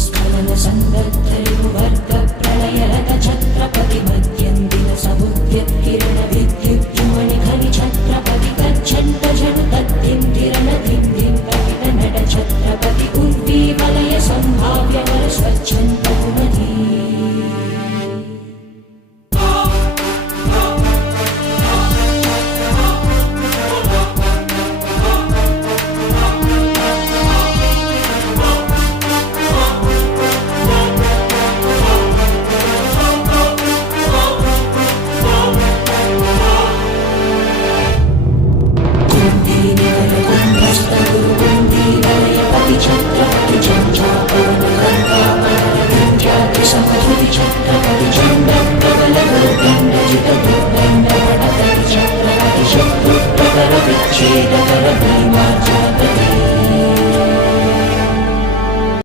स्खलन संदग्धरिपुवर्ग प्रलयरत छत्रपति मध्यन्दिन समुद्यत् किरण विद्युद्युमणि खनि छत्रपति गच्छन्त जनु तद्धिं किरण धिं धिं कपित नट छत्रपति उर्वी वलय संभाव्य वर स्वच्छन्त पुनधि छत्रपति भीमा